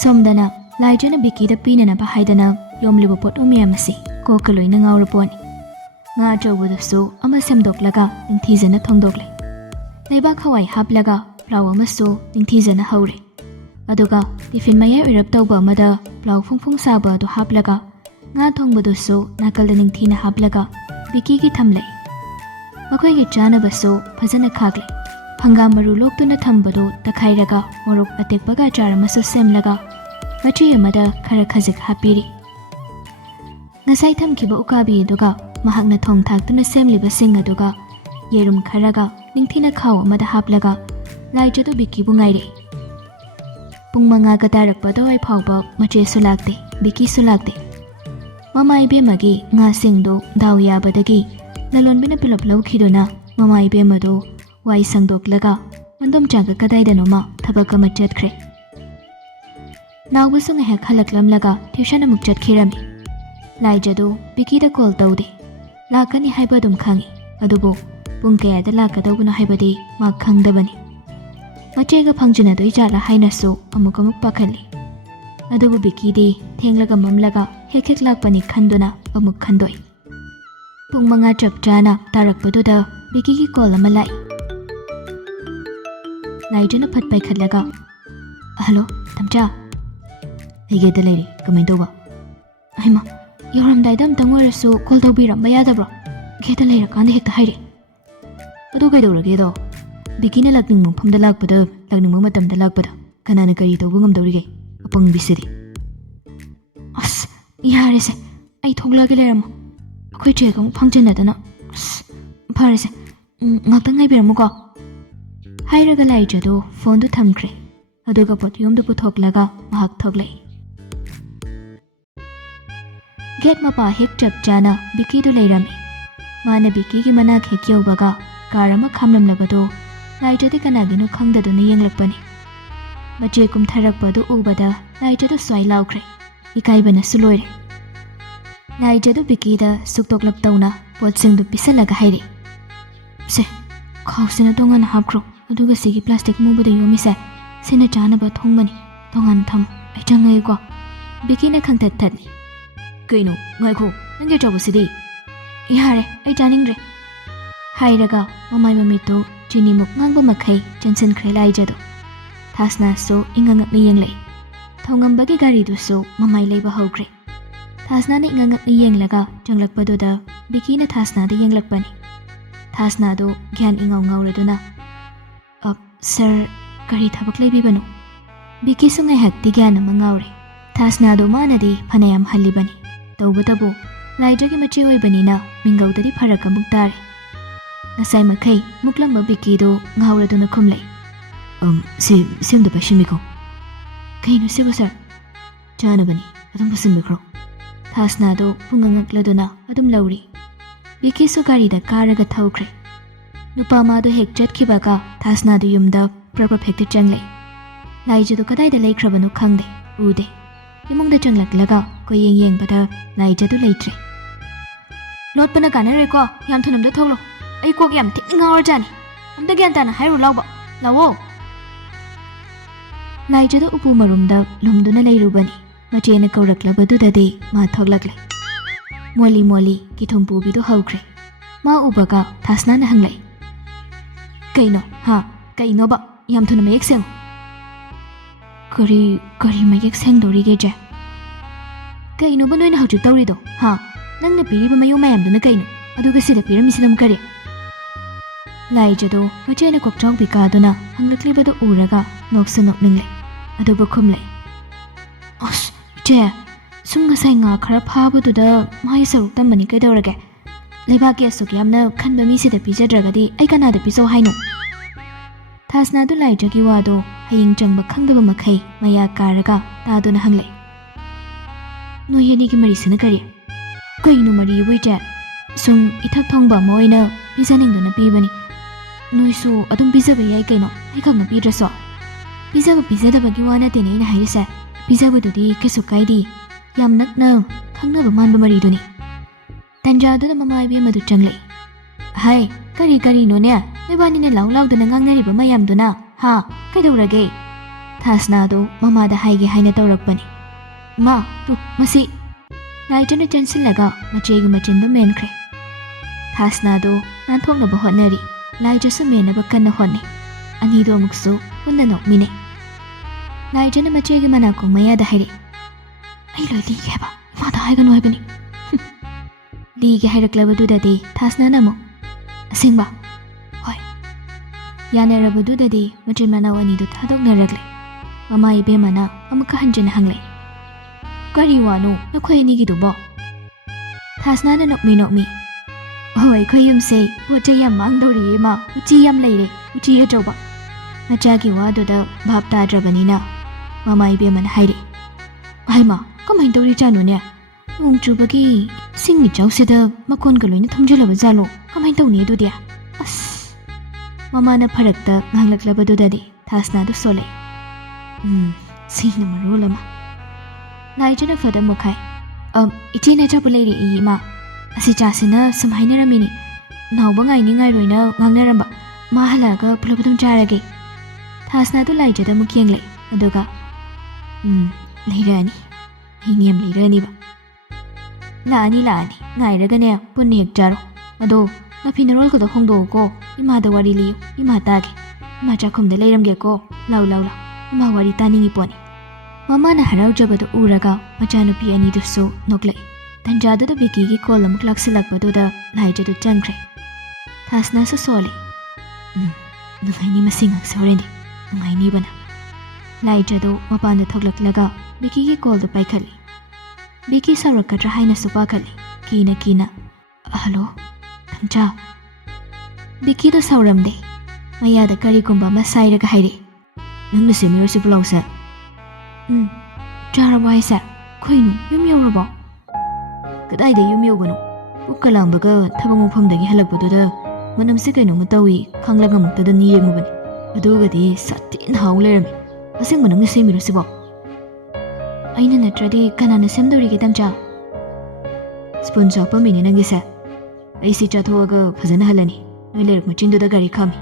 ꯁꯣꯝꯗꯅ ꯂꯥꯏꯖꯅ ꯕꯤꯀꯤꯗ ꯄꯤꯅꯅꯕ ꯍꯥꯏꯗꯅ ꯌꯣꯝꯂꯤꯕ ꯄꯣꯠꯂꯝ ꯃꯌꯥꯝ ꯑꯁꯤ ꯀꯣꯛꯀ ꯂꯣꯏꯅ ꯉꯥꯎꯔꯄꯣꯠꯅꯤ. ꯉꯥ ꯑꯆꯧꯕꯗꯨꯁꯨ ꯑꯃ ꯁꯦꯝꯗꯣꯛꯂꯒ ꯅꯤꯡꯊꯤꯖꯅ ꯊꯣꯡꯗꯣꯛꯂꯦ. ꯂꯩꯕꯥꯛ ꯍꯋꯥꯏ ꯍꯥꯞꯂꯒ ꯄ꯭ꯂꯥꯎ ꯑꯃꯁꯨ ꯅꯤꯡꯊꯤꯖꯅ ꯍꯧꯔꯦ. ꯑꯗꯨꯒ ꯇꯤꯐꯤꯟ ꯃꯌꯥꯏ ꯑꯣꯏꯔꯞ ꯇꯧꯕ ꯑꯃꯗ ꯄ꯭ꯂꯥꯎ ꯐꯨꯡꯐꯨꯡ ꯁꯥꯕ ꯑꯗꯨ ꯍꯥꯞꯂꯒ ꯉꯥ ꯊꯣꯡꯕꯗꯨꯁꯨ ꯅꯥꯀꯜꯗ ꯅꯤꯡꯊꯤꯅ ꯍꯥꯞꯂꯒ ꯕꯤꯀꯤꯒꯤ ꯊꯝꯂꯛꯏ. ꯃꯈꯣꯏꯒꯤ ꯆꯥꯅꯕꯁꯨ ꯐꯖꯅ ꯈꯥꯛꯂꯦ. ꯍꯪꯒꯥꯝ ꯃꯔꯨ ꯂꯣꯛꯇꯨꯅ ꯊꯝꯕꯗꯨ ꯇꯛꯈꯥꯏꯔꯒ ꯃꯣꯔꯣꯛ ꯑꯇꯦꯛꯄꯒ ꯑꯆꯥꯔ ꯑꯃꯁꯨ ꯁꯦꯝꯂꯒ ꯃꯆꯤ ꯑꯃꯗ ꯈꯔ ꯈꯖꯤꯛ ꯍꯥꯞꯄꯤꯔꯤ. ꯉꯁꯥꯏ ꯊꯝꯈꯤꯕ ꯎꯀꯥꯕꯤ ꯑꯗꯨꯒ ꯃꯍꯥꯛꯅ ꯊꯣꯡ ꯊꯥꯛꯇꯨꯅ ꯁꯦꯝꯂꯤꯕꯁꯤꯡ ꯑꯗꯨꯒ ꯌꯦꯔꯨꯝ ꯈꯔꯒ ꯅꯤꯡꯊꯤꯅ ꯈꯥꯎ ꯑꯃꯗ ꯍꯥꯞꯂꯒ ꯂꯥꯏꯖꯗꯨ ꯕꯤꯀꯤꯕꯨ ꯉꯥꯏꯔꯛꯏ. ꯄꯨꯡ 5ꯒ ꯇꯥꯔꯛꯄ ꯑꯗꯨꯋꯥꯏ ꯐꯥꯎꯕ ꯃꯆꯦꯁꯨ ꯂꯥꯛꯇꯦ, ꯕꯤꯀꯤꯁꯨ ꯂꯥꯛꯇꯦ. ꯃꯃꯥ ꯏꯕꯦꯝꯃꯒꯤ ꯉꯥꯁꯤꯡꯗꯨ ꯗꯥꯎ ꯌꯥꯕꯗꯒꯤ ꯂꯂꯣꯟꯕꯤꯅ ꯄꯨꯂꯞ ꯂꯧꯈꯤꯗꯨꯅ ꯃꯃꯥ ꯏꯕꯦꯝꯃꯗꯨ ꯋꯥꯏ ꯁꯪꯗꯣꯛꯂꯒ ꯃꯟꯗꯣꯝꯆꯥꯒ ꯀꯗꯥꯏꯗꯅꯣꯃ ꯊꯕꯛ ꯑꯃ ꯆꯠꯈ꯭ꯔꯦ. ꯅꯥꯎꯕꯁꯨ ꯉꯥꯏꯍꯥꯛ ꯍꯜꯂꯛꯂꯝꯂꯒ ꯇ꯭ꯌꯨꯁꯟ ꯑꯃꯨꯛ ꯆꯠꯈꯤꯔꯝꯃꯤ. ꯂꯥꯏꯖꯗꯨ ꯕꯤꯀꯤꯗ ꯀꯣꯜ ꯇꯧꯗꯦ. ꯂꯥꯛꯀꯅꯤ ꯍꯥꯏꯕ ꯑꯗꯨꯝ ꯈꯪꯉꯤ. ꯑꯗꯨꯕꯨ ꯄꯨꯡ ꯀꯌꯥꯗ ꯂꯥꯛꯀꯗꯧꯕꯅꯣ ꯍꯥꯏꯕꯗꯤ ꯃꯥ ꯈꯪꯗꯕꯅꯤ. ꯃꯆꯦꯒ ꯐꯪꯖꯤꯟꯅꯗꯣꯏ ꯖꯥꯠꯂꯥ ꯍꯥꯏꯅꯁꯨ ꯑꯃꯨꯛ ꯄꯥꯈꯠꯂꯤ. ꯑꯗꯨꯕꯨ ꯕꯤꯀꯤꯗꯤ ꯊꯦꯡꯂꯒ ꯃꯝꯂꯒ ꯍꯦꯛ ꯍꯦꯛ ꯂꯥꯛꯄꯅꯤ ꯈꯟꯗꯨꯅ ꯑꯃꯨꯛ ꯈꯟꯗꯣꯛꯏ. ꯄꯨꯡ 5 ꯆꯞ ꯆꯥꯅ ꯇꯥꯔꯛꯄꯗꯨꯗ ꯕꯤꯀꯤꯒꯤ ꯀꯣꯜ ꯑꯃ ꯂꯥꯛꯏ. ꯂꯥꯏꯖꯅ ꯐꯠ ꯄꯥꯏꯈꯠꯂꯒ, ꯍꯜꯂꯣ ꯇꯝꯆꯥ. ꯑꯩ ꯒꯦꯠꯇ ꯂꯩꯔꯤ, ꯀꯃꯥꯏꯅ ꯇꯧꯕ? ꯑꯩꯃ, ꯌꯧꯔꯝꯗꯥꯏꯗ ꯑꯝꯇꯪ ꯑꯣꯏꯔꯁꯨ ꯀꯣꯜ ꯇꯧꯕꯤꯔꯝꯕ ꯌꯥꯗꯕ꯭ꯔꯣ? ꯒꯦꯠꯇ ꯂꯩꯔꯀꯥꯟꯗ ꯍꯦꯛꯇ ꯍꯥꯏꯔꯛꯑꯦ. ꯑꯗꯨ ꯀꯩꯗꯧꯔꯒꯦꯗꯣ? ꯕꯤꯀꯤꯅ ꯂꯥꯛꯅꯤꯡꯕ ꯃꯐꯝꯗ ꯂꯥꯛꯄꯗ, ꯂꯥꯛꯅꯤꯡꯕ ꯃꯇꯝꯗ ꯂꯥꯛꯄꯗ ꯀꯅꯥꯅ ꯀꯔꯤ ꯇꯧꯕ ꯉꯝꯗꯧꯔꯤꯒꯦ? ꯑꯄꯪꯕꯤꯁꯤꯗꯤ. ꯑꯁ ꯌꯥꯔꯦꯁꯦ, ꯑꯩ ꯊꯣꯛꯂꯛꯑꯒꯦ ꯂꯩꯔꯝꯃꯣ ꯑꯩꯈꯣꯏ ꯆꯦꯒ ꯑꯃꯨꯛ ꯐꯪꯖꯤꯟꯅꯗꯅ ꯐꯔꯦꯁꯦ ꯉꯥꯛꯇꯪ ꯉꯥꯏꯕꯤꯔꯝꯃꯨꯀꯣ ꯍꯥꯏꯔꯒ ꯂꯥꯏꯖꯗꯣ ꯐꯣꯟꯗꯨ ꯊꯝꯈ꯭ꯔꯦ ꯑꯗꯨꯒ ꯄꯣꯠꯌꯣꯝꯗꯨ ꯄꯨꯊꯣꯛꯂꯒ ꯃꯍꯥꯛ ꯊꯣꯛꯂꯛꯏ ꯒꯦꯠ ꯃꯄꯥ ꯍꯦꯛ ꯆꯞ ꯆꯥꯅ ꯕꯤꯀꯤꯗꯨ ꯂꯩꯔꯝꯃꯤ ꯃꯥꯅ ꯕꯤꯀꯤꯒꯤ ꯃꯅꯥꯛ ꯍꯦꯛ ꯌꯧꯕꯒ ꯀꯥꯔ ꯑꯃ ꯈꯥꯝꯂꯝꯂꯕꯗꯣ ꯂꯥꯏꯖꯗꯤ ꯀꯅꯥꯒꯤꯅꯣ ꯈꯪꯗꯗꯨꯅ ꯌꯦꯡꯂꯛꯄꯅꯤ ꯃꯆꯦ ꯀꯨꯝꯊꯔꯛꯄꯗꯨ ꯎꯕꯗ ꯂꯥꯏꯖꯗꯨ ꯁ꯭ꯋꯥꯏ ꯂꯥꯎꯈ꯭ꯔꯦ ꯏꯀꯥꯏꯕꯅꯁꯨ ꯂꯣꯏꯔꯦ ꯂꯥꯏꯖꯗꯨ ꯕꯤꯀꯤꯗ ꯁꯨꯛꯇꯣꯛꯂꯞ ꯇꯧꯅ ꯄꯣꯠꯁꯤꯡꯗꯨ ꯄꯤꯁꯜꯂꯒ ꯍꯥꯏꯔꯤ ꯁꯦ ꯈꯥꯎꯁꯤꯅ ꯇꯣꯉꯥꯟꯅ ꯍꯥꯞꯈ꯭ꯔꯣ ꯑꯗꯨꯒ ꯁꯤꯒꯤ ꯄ꯭ꯂꯥꯁꯇꯤꯛ ꯃꯨꯕꯗ ꯌꯣꯝꯃꯤꯁꯦ ꯁꯤꯅ ꯆꯥꯅꯕ ꯊꯣꯡꯕꯅꯤ ꯇꯣꯉꯥꯟꯅ ꯊꯝꯃꯣ ꯑꯩ ꯆꯪꯉꯒꯦꯀꯣ ꯕꯤꯀꯤꯅ ꯈꯪꯊꯠ ꯊꯠꯂꯤ ꯀꯩꯅꯣ ꯉꯥꯏꯈꯣ ꯅꯪꯒꯤ ꯑꯆꯧꯕꯁꯤꯗꯤ ꯌꯥꯔꯦ ꯑꯩ ꯆꯥꯅꯤꯡꯗ꯭ꯔꯦ ꯍꯥꯏꯔꯒ ꯃꯃꯥꯏ ꯃꯃꯤꯠꯇꯨ ꯆꯤꯅꯤꯃꯨꯛ ꯉꯥꯡꯕ ꯃꯈꯩ ꯆꯟꯁꯤꯟꯈ꯭ꯔꯦ ꯂꯥꯏꯖꯗꯣ ꯊꯥꯁꯅꯥꯁꯨ ꯏꯉꯛꯉꯛꯅ ꯌꯦꯡꯂꯛꯏ ꯊꯧꯉꯝꯕꯒꯤ ꯒꯥꯔꯤꯗꯨꯁꯨ ꯃꯃꯥꯏ ꯂꯩꯕ ꯍꯧꯈ꯭ꯔꯦ ꯊꯥꯁꯅꯥꯅ ꯏꯉꯛꯉꯛꯅ ꯌꯦꯡꯂꯒ ꯆꯪꯂꯛꯄꯗꯨꯗ ꯕꯤꯀꯤꯅ ꯊꯥꯁꯅꯥꯗ ꯌꯦꯡꯂꯛꯄꯅꯤ ꯊꯥꯁꯅꯥꯗꯨ ꯒ꯭ꯌꯥꯟ ꯏꯉꯥꯎ ꯉꯥꯎꯔꯗꯨꯅ ꯁꯔ ꯀꯔꯤ ꯊꯕꯛ ꯂꯩꯕꯤꯕꯅꯣ ꯕꯤꯀꯤꯁꯨ ꯉꯥꯏꯍꯥꯛꯇꯤ ꯒ꯭ꯌꯥꯟ ꯑꯃ ꯉꯥꯎꯔꯦ ꯊꯥꯁꯅꯥꯗꯨ ꯃꯥꯅꯗꯤ ꯐꯅꯌꯥꯝ ꯍꯜꯂꯤꯕꯅꯤ ꯇꯧꯕꯇꯕꯨ ꯂꯥꯏꯖꯒꯤ ꯃꯆꯦ ꯑꯣꯏꯕꯅꯤꯅ ꯃꯤꯡꯒꯧꯗꯗꯤ ꯐꯔꯛ ꯑꯃꯨꯛ ꯇꯥꯔꯦ ꯉꯁꯥꯏ ꯃꯈꯩ ꯃꯨꯛꯂꯝꯕ ꯕꯤꯀꯤꯗꯨ ꯉꯥꯎꯔꯗꯨꯅ ꯈꯨꯝꯂꯛꯏ ꯁꯦꯝꯗ ꯄꯥꯏꯁꯤꯟꯕꯤꯈꯣ ꯀꯩꯅꯣ ꯁꯤꯕꯨ ꯁꯔ ꯆꯥꯅꯕꯅꯤ ꯑꯗꯨꯝ ꯄꯨꯁꯤꯟꯕꯤꯈ꯭ꯔꯣ ꯊꯥꯁꯅꯥꯗꯨ ꯄꯨꯡꯉꯛꯉꯛꯂꯗꯨꯅ ꯑꯗꯨꯝ ꯂꯧꯔꯤ ꯕꯤꯀꯤꯁꯨ ꯒꯥꯔꯤꯗ ꯀꯥꯔꯒ ꯊꯧꯈ꯭ꯔꯦ ꯅꯨꯄꯥ ꯃꯥꯗꯨ ꯍꯦꯛ ꯆꯠꯈꯤꯕꯒ ꯊꯥꯁꯅꯥꯗꯨ ꯌꯨꯝꯗ ꯄ꯭ꯔꯞ ꯍꯦꯛꯇ ꯆꯪꯂꯛꯏ ꯂꯥꯏꯖꯗꯨ ꯀꯗꯥꯏꯗ ꯂꯩꯈ꯭ꯔꯕꯅꯣ ꯈꯪꯗꯦ ꯎꯗꯦ ꯏꯃꯨꯡꯗ ꯆꯪꯂꯛꯂꯒ ꯀꯣꯌꯦꯡ ꯌꯦꯡꯕꯗ ꯂꯥꯏꯖꯗꯨ ꯂꯩꯇ꯭ꯔꯦ ꯂꯣꯠꯄꯅ ꯀꯥꯟꯅꯔꯣꯏꯀꯣ ꯌꯥꯝ ꯊꯨꯅ ꯑꯝꯇ ꯊꯣꯛꯂꯣ ꯑꯩ ꯀꯣꯛ ꯌꯥꯝ ꯊꯤꯅ ꯉꯥꯎꯔꯖꯥꯅꯤ ꯑꯝꯇ ꯒ꯭ꯌꯥꯟ ꯇꯥꯅ ꯍꯥꯏꯔꯨ ꯂꯥꯛꯑꯣ ꯂꯥꯏꯖꯗꯨ ꯎꯄꯨ ꯃꯔꯨꯝꯗ ꯂꯨꯝꯗꯨꯅ ꯂꯩꯔꯨꯕꯅꯤ ꯃꯆꯦꯅ ꯀꯧꯔꯛꯂꯕꯗꯨꯗꯗꯤ ꯃꯥ ꯊꯣꯛꯂꯛꯂꯦ ꯃꯣꯂꯤ ꯃꯣꯂꯤ ꯀꯤꯊꯨꯝ ꯄꯨꯕꯤꯗꯨ ꯍꯧꯈ꯭ꯔꯦ ꯃꯥ ꯎꯕꯒ ꯊꯥꯁꯅꯥꯅ ꯍꯪꯂꯛꯏ ꯀꯩꯅꯣ ꯀꯩꯅꯣꯕ ꯌꯥꯝ ꯊꯨꯅ ꯃꯌꯦꯛ ꯁꯦꯡꯉꯨ ꯀꯔꯤ ꯃꯌꯦꯛ ꯁꯦꯡꯗꯧꯔꯤꯒꯦ ꯖꯦ ꯀꯩꯅꯣꯕ ꯅꯣꯏꯅ ꯍꯧꯖꯤꯛ ꯇꯧꯔꯤꯗꯣ ꯅꯪꯅ ꯄꯤꯔꯤꯕ ꯃꯌꯨꯝ ꯃꯌꯥꯝꯗꯨꯅ ꯀꯩꯅꯣ ꯑꯗꯨꯒ ꯁꯤꯗ ꯄꯤꯔꯝꯃꯤꯁꯤꯅ ꯀꯔꯤ ꯂꯥꯏꯖꯗꯣ ꯃꯆꯦꯅ ꯀꯣꯛꯆꯥꯎꯕꯤ ꯀꯥꯗꯨꯅ ꯍꯪꯂꯛꯂꯤꯕꯗꯨ ꯎꯔꯒ ꯅꯣꯛꯁꯨ ꯅꯣꯛꯅꯤꯡꯂꯦ ꯑꯗꯨꯕꯨ ꯈꯨꯝꯂꯦ ꯑꯁ ꯏꯆꯦ ꯁꯨꯝ ꯉꯁꯥꯏ ꯉꯥ ꯈꯔ ꯐꯥꯕꯗꯨꯗ ꯃꯥꯒꯤ ꯁꯔꯨꯛ ꯇꯝꯕꯅꯤ ꯀꯩꯗꯧꯔꯒꯦ ꯂꯩꯕꯥꯛꯀꯤ ꯑꯁꯨꯛ ꯌꯥꯝꯅ ꯈꯟꯕ ꯃꯤꯁꯤꯗ ꯄꯤꯖꯗ꯭ꯔꯒꯗꯤ ꯑꯩ ꯀꯅꯥꯗ ꯄꯤꯖꯧ ꯍꯥꯏꯅꯣ ꯊꯥꯁꯅꯥꯗꯨ ꯂꯥꯏꯖꯒꯤ ꯋꯥꯗꯣ ꯍꯌꯦꯡ ꯆꯪꯕ ꯈꯪꯗꯕ ꯃꯈꯩ ꯃꯌꯥ ꯀꯥꯔꯒ ꯇꯥꯗꯨꯅ ꯍꯪꯂꯛꯏ ꯅꯣꯏ ꯑꯅꯤꯒꯤ ꯃꯔꯤꯁꯤꯅ ꯀꯩꯅꯣ ꯃꯔꯤꯕꯨ ꯏꯆꯦ ꯁꯨꯝ ꯏꯊꯛ ꯊꯣꯡꯕ ꯑꯃ ꯑꯣꯏꯅ ꯄꯤꯖꯅꯤꯡꯗꯨꯅ ꯄꯤꯕꯅꯤ ꯅꯣꯏꯁꯨ ꯑꯗꯨꯝ ꯄꯤꯖꯕ ꯌꯥꯏ ꯀꯩꯅꯣ ꯑꯩ ꯈꯪꯅ ꯄꯤꯗ꯭ꯔꯁꯨ ꯄꯤꯖꯕ ꯄꯤꯖꯗꯕꯒꯤ ꯋꯥ ꯅꯠꯇꯦꯅꯦ ꯑꯩꯅ ꯍꯥꯏꯔꯤꯁꯦ ꯄꯤꯖꯕꯗꯨꯗꯤ ꯀꯩꯁꯨ ꯀꯥꯏꯗꯦ ꯌꯥꯝ ꯅꯛꯅ ꯈꯪꯅꯕ ꯃꯥꯟꯕ ꯃꯔꯤꯗꯨꯅꯤ ꯇꯟꯖꯥꯗꯨꯅ ꯃꯃꯥ ꯏꯕꯦꯝꯃꯗꯨ ꯆꯪꯂꯛꯏ ꯍꯥꯏ ꯀꯔꯤꯅꯣꯅꯦ ꯅꯣꯏꯕꯥꯅꯤꯅ ꯂꯥꯎꯗꯅ ꯉꯥꯡꯅꯔꯤꯕ ꯃꯌꯥꯝꯗꯨꯅ ꯀꯩꯗꯧꯔꯒꯦ ꯊꯥꯁꯅꯥꯗꯨ ꯃꯃꯥꯗ ꯍꯥꯏꯒꯦ ꯍꯥꯏꯅ ꯇꯧꯔꯛꯄꯅꯤ ꯃꯥ ꯃꯁꯤ ꯂꯥꯏꯖꯅ ꯆꯪꯁꯤꯜꯂꯒ ꯃꯆꯦꯒꯤ ꯃꯆꯤꯟꯗꯨ ꯃꯦꯟꯈ꯭ꯔꯦ ꯊꯥꯁꯅꯥꯗꯨ ꯅꯥꯟꯊꯣꯛꯅꯕ ꯍꯣꯠꯅꯔꯤ ꯂꯥꯏꯖꯁꯨ ꯃꯦꯟꯅꯕ ꯀꯟꯅ ꯍꯣꯠꯅꯩ ꯑꯅꯤꯗꯨ ꯑꯃꯨꯛꯁꯨ ꯄꯨꯟꯅ ꯅꯣꯛꯃꯤꯟꯅꯩ ꯂꯥꯏꯖꯅ ꯃꯆꯦꯒꯤ ꯃꯅꯥꯀꯣꯡ ꯃꯌꯥꯗ ꯍꯥꯏꯔꯛꯏ ꯑꯩ ꯂꯣꯏ ꯂꯤꯒꯦ ꯍꯥꯏꯕ ꯏꯃꯥꯗ ꯍꯥꯏꯒꯅꯨ ꯍꯥꯏꯕꯅꯤ ꯂꯤꯒꯦ ꯍꯥꯏꯔꯛꯂꯕꯗꯨꯗꯗꯤ ꯊꯥꯁꯅꯥꯅ ꯑꯃꯨꯛ ꯑꯁꯦꯡꯕ ꯍꯣꯏ ꯌꯥꯅꯔꯕꯗꯨꯗꯗꯤ ꯃꯆꯤꯟ ꯃꯅꯥꯎ ꯑꯅꯤꯗꯨ ꯊꯥꯗꯣꯛꯅꯔꯛꯂꯦ ꯃꯃꯥ ꯏꯕꯦꯝꯃꯅ ꯑꯃꯨꯛꯀ ꯍꯟꯖꯤꯟꯅ ꯍꯪꯂꯛꯏ ꯀꯔꯤ ꯋꯥꯅꯣ ꯅꯈꯣꯏ ꯑꯅꯤꯒꯤꯗꯨꯕꯣ ꯊꯥꯁꯅꯥꯅ ꯅꯣꯛꯃꯤ ꯑꯩꯈꯣꯏ ꯌꯨꯝꯁꯦ ꯄꯣꯠ ꯆꯩ ꯌꯥꯝ ꯃꯥꯡꯗꯧꯔꯤꯌꯦ ꯏꯃꯥ ꯎꯆꯤ ꯌꯥꯝ ꯂꯩꯔꯦ ꯎꯆꯤ ꯑꯆꯧꯕ ꯃꯆꯥꯒꯤ ꯋꯥꯗꯨꯗ ꯚꯥꯞ ꯇꯥꯗ꯭ꯔꯕꯅꯤꯅ ꯃꯃꯥ ꯏꯕꯦꯝꯃꯅ ꯍꯥꯏꯔꯛꯏ ꯍꯩꯃꯥ ꯀꯃꯥꯏꯅ ꯇꯧꯔꯤꯖꯥꯠꯅꯣꯅꯦ ꯅꯣꯡ ꯆꯨꯕꯒꯤ ꯏꯁꯤꯡ ꯏꯆꯥꯎꯁꯤꯗ ꯃꯀꯣꯟꯒ ꯂꯣꯏꯅ ꯊꯨꯝꯖꯤꯜꯂꯕ ꯖꯥꯠꯂꯣ ꯀꯃꯥꯏꯅ ꯇꯧꯅꯤ ꯑꯗꯨꯗꯤ ꯑꯁ ꯃꯃꯥꯅ ꯐꯔꯛꯇ ꯉꯥꯡꯂꯛꯂꯕꯗꯨꯗꯗꯤ ꯊꯥꯁꯅꯥꯗꯨ ꯁꯣꯜꯂꯛꯏ ꯁꯤꯅ ꯃꯔꯣꯜ ꯑꯃ ꯂꯥꯏꯖꯅ ꯐꯗ ꯃꯨꯛꯈꯥꯏ ꯏꯆꯦꯅ ꯑꯆꯥꯄꯣꯠ ꯂꯩꯔꯛꯏ ꯏꯃꯥ ꯑꯁꯤ ꯆꯥꯁꯤꯅ ꯁꯨꯝ ꯍꯥꯏꯅꯔꯝꯃꯤꯅꯤ ꯅꯥꯎꯕ ꯉꯥꯏꯔꯣꯏꯅ ꯉꯥꯡꯅꯔꯝꯕ ꯃꯥ ꯍꯜꯂꯛꯑꯒ ꯄꯨꯂꯞ ꯑꯗꯨꯝ ꯆꯥꯔꯒꯦ ꯊꯥꯁꯅꯥꯗꯨ ꯂꯥꯏꯖꯗ ꯑꯃꯨꯛ ꯌꯦꯡꯂꯛꯏ ꯑꯗꯨꯒ ꯂꯩꯔꯛꯑꯅꯤ ꯍꯌꯦꯡ ꯌꯥꯝ ꯂꯩꯔꯛꯑꯅꯤꯕ ꯂꯥꯛꯑꯅꯤ ꯉꯥꯏꯔꯒꯅꯦ ꯄꯨꯟꯅ ꯍꯦꯛ ꯆꯥꯔꯣ ꯑꯗꯣ ꯅꯐꯤ ꯅꯔꯣꯜꯒꯗꯣ ꯍꯣꯡꯗꯣꯛꯎꯀꯣ ꯏꯃꯥꯗ ꯋꯥꯔꯤ ꯂꯤꯌꯨ ꯏꯃꯥ ꯇꯥꯒꯦ ꯏꯃꯥ ꯆꯥꯛꯈꯨꯝꯗ ꯂꯩꯔꯝꯒꯦꯀꯣ ꯂꯥꯎ ꯏꯃꯥ ꯋꯥꯔꯤ ꯇꯥꯅꯤꯡꯉꯤ ꯄꯣꯠꯅꯤ ꯃꯃꯥꯅ ꯍꯔꯥꯎꯖꯕꯗꯨ ꯎꯔꯒ ꯃꯆꯥꯅꯨꯄꯤ ꯑꯅꯤꯗꯨꯁꯨ ꯅꯣꯛꯂꯛꯏ ꯇꯟꯖꯥꯗꯨꯗ ꯕꯤꯀꯤꯒꯤ ꯀꯣꯜ ꯑꯃꯨꯛ ꯂꯥꯛꯁꯤꯜꯂꯛꯄꯗꯨꯗ ꯂꯥꯏꯖꯗꯨ ꯆꯪꯈ꯭ꯔꯦ ꯊꯥꯁꯅꯥꯁꯨ ꯁꯣꯜꯂꯤ ꯅꯨꯡꯉꯥꯏꯅꯤ ꯃꯁꯤ ꯉꯥꯛꯁꯦ ꯍꯣꯔꯦꯟꯗꯤ ꯅꯨꯡꯉꯥꯏꯅꯤꯕꯅ ꯂꯥꯏꯖꯗꯨ ꯃꯄꯥꯟꯗ ꯊꯣꯛꯂꯛꯂꯒ ꯕꯤꯀꯤꯒꯤ ꯀꯣꯜꯗꯨ ꯄꯥꯏꯈꯠꯂꯤ ꯕꯤꯀꯤ ꯁꯥꯎꯔꯛꯀꯗ꯭ꯔꯥ ꯍꯥꯏꯅꯁꯨ ꯄꯥꯈꯠꯂꯤ ꯀꯤꯅ ꯍꯜꯂꯣ ꯇꯝꯆꯥ ꯕꯤꯀꯤꯗꯣ ꯁꯥꯎꯔꯝꯗꯦ ꯃꯌꯥꯗ ꯀꯔꯤꯒꯨꯝꯕ ꯑꯃ ꯁꯥꯏꯔꯒ ꯍꯥꯏꯔꯛꯏ ꯅꯪꯅ ꯁꯦꯝꯃꯤꯔꯣꯁꯤꯕꯨ ꯂꯥꯎꯁꯦ ꯆꯥꯔꯕꯣ ꯍꯥꯏꯁꯦ ꯈꯣꯏꯅꯨ ꯌꯨꯝ ꯌꯧꯔꯕꯣ ꯀꯗꯥꯏꯗ ꯌꯨꯝ ꯌꯧꯕꯅꯣ ꯄꯨꯛꯀ ꯂꯥꯝꯕꯒ ꯊꯕꯛ ꯃꯐꯝꯗꯒꯤ ꯍꯜꯂꯛꯄꯗꯨꯗ ꯃꯅꯝꯁꯦ ꯀꯩꯅꯣꯝꯃ ꯇꯧꯏ ꯈꯪꯂꯛꯉꯃꯛꯇꯗꯅ ꯌꯦꯡꯉꯨꯕꯅꯤ ꯑꯗꯨꯒꯗꯤ ꯁꯥꯊꯤꯅ ꯍꯥꯎ ꯂꯩꯔꯝꯃꯤ ꯑꯁꯦꯡꯕ ꯅꯪꯅ ꯁꯦꯝꯃꯤꯔꯣ ꯁꯤꯕꯣ ꯑꯩꯅ ꯅꯠꯇ꯭ꯔꯗꯤ ꯀꯅꯥꯅ ꯁꯦꯝꯗꯣꯔꯤꯒꯦ ꯇꯝꯆꯥ ꯁ꯭ꯄꯨꯟ ꯆꯥꯛꯄꯝꯃꯤꯅꯦ ꯅꯪꯒꯤꯁꯦ ꯑꯩ ꯁꯤ ꯆꯥꯊꯣꯛꯑꯒ ꯐꯖꯅ ꯍꯜꯂꯅꯤ ꯅꯣꯏ ꯂꯩꯔꯛ ꯃꯆꯤꯟꯗꯨꯗ ꯒꯥꯔꯤ ꯈꯥꯝꯃꯤ